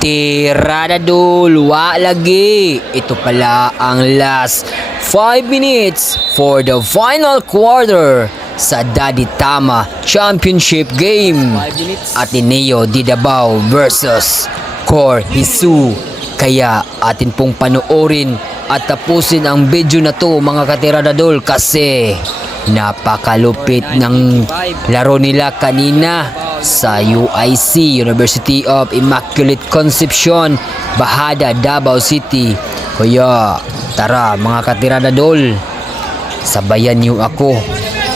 Tiradadol, wa lagi. Ito pala ang last 5 minutes for the final quarter sa Daddy Tama Championship Game. Ateneo di Davao versus Cor Hisu. Kaya atin pong panoorin at tapusin ang video na to mga katiradadol kasi napakalupit ng laro nila kanina sa UIC, University of Immaculate Conception, Bahada, Davao City. Kaya tara mga katiradadol, sabayan niyo ako.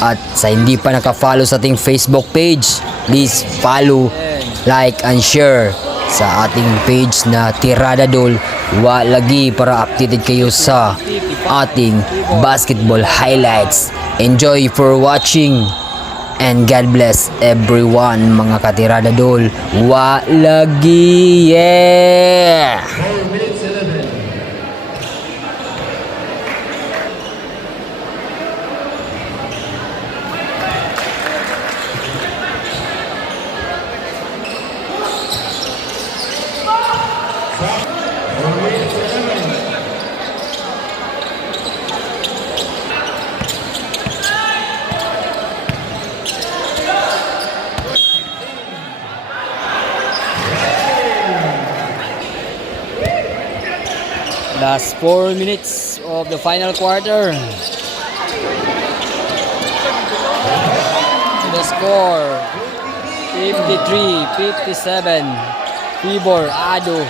At sa hindi pa nakafollow sa ating Facebook page, please follow, like, and share sa ating page na Tiradadol wa lagi para updated kayo sa ating basketball highlights. Enjoy for watching and God bless everyone mga katiradadol. Wa lagi, yeah! Last 4 minutes of the final quarter. The score 53-57. Tibor Ado.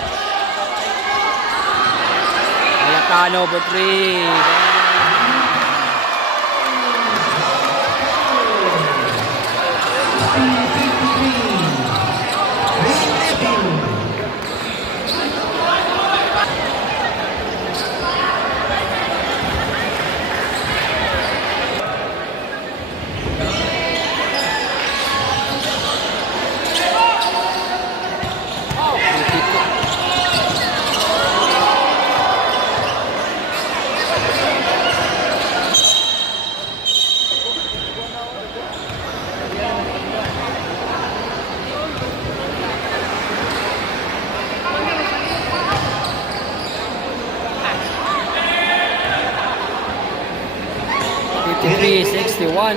Ayatano for 3. Three 61.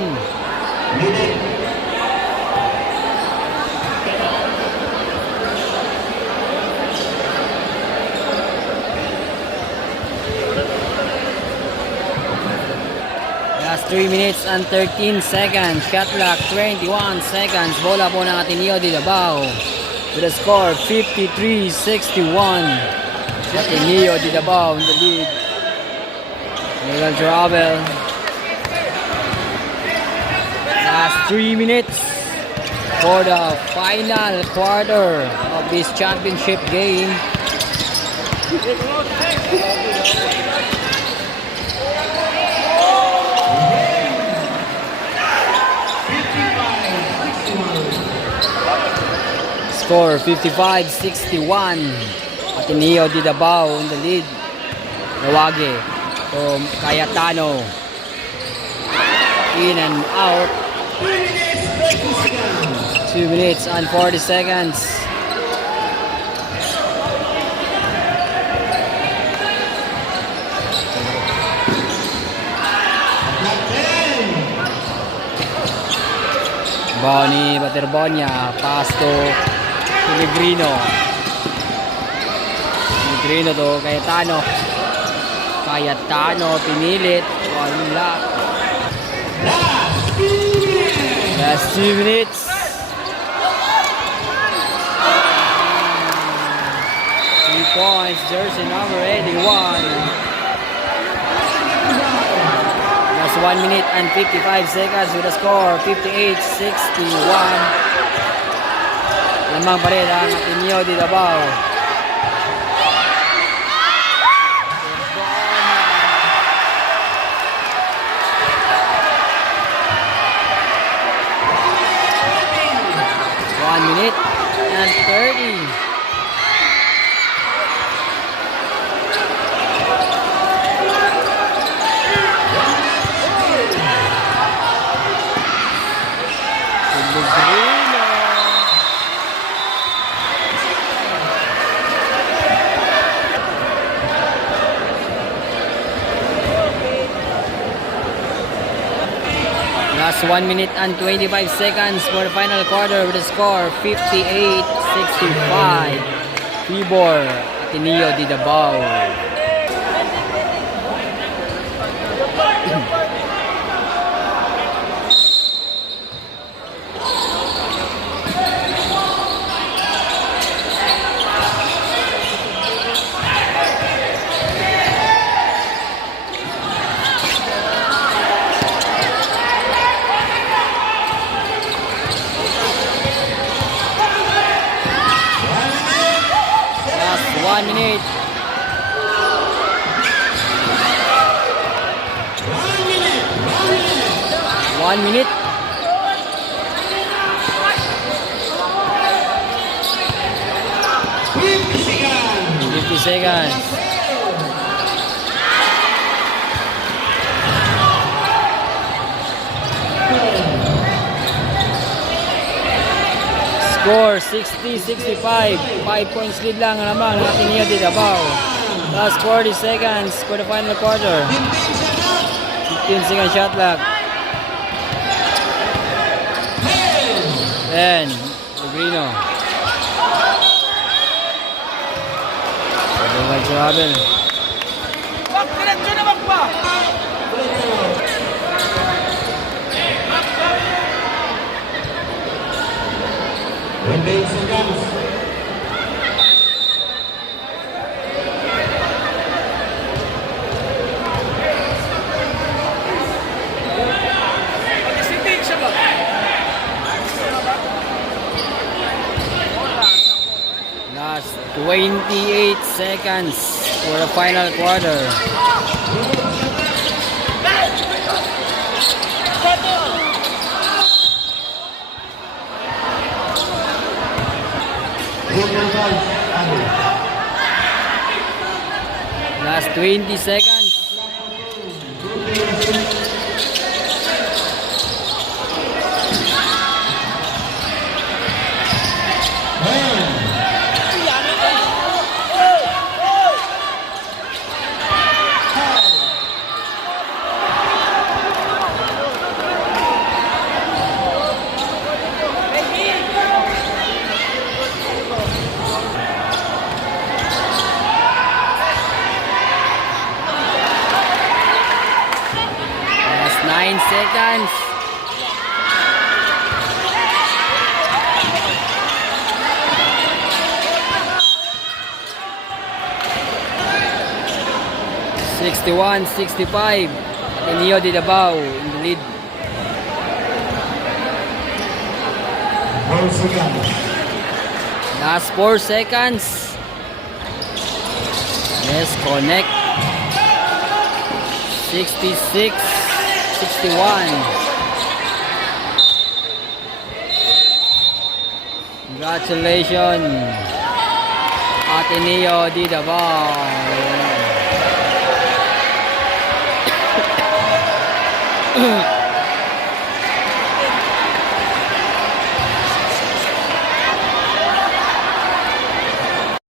Last 3 minutes and 13 seconds. Shot clock 21 seconds. Bola po ng Ateneo di Davao with a score 53-61. Ateneo di Davao in the lead. Legal travel. Last 3 minutes for the final quarter of this championship game. Score 55-61. Ateneo di Davao in the lead. Nawage from Cayetano. In and out. 2 minutes and 40 seconds. Boni Baterbonia, Pasto, Pellegrino. Pellegrino to Cayetano. Cayetano pinilit. Wala. Last 2 minutes. Points, jersey number 81. That's 1 minute and 55 seconds with a score 58-61. Lamang pa rin ang Ateneo di Davao. One minute and 30. Last 1 minute and 25 seconds for the final quarter with the score 58-65. Tibor Ateneo de Davao. Last 1 minute. One minute. 50 seconds. Score 60-65. 5 points lead lang naman ng Ateneo de Davao. Last 40 seconds for the final quarter. 15 second shot clock. 10. Pellegrino. Travel. Diretso na magpa! Mag-isitin siya ba? Last 28 seconds for the final quarter. Last 20 seconds. Last 9 seconds. (61-65). Ateneo de Davao in the lead. Last 4 seconds. Yes, connect. 66-61. Congratulations, Ateneo de Davao.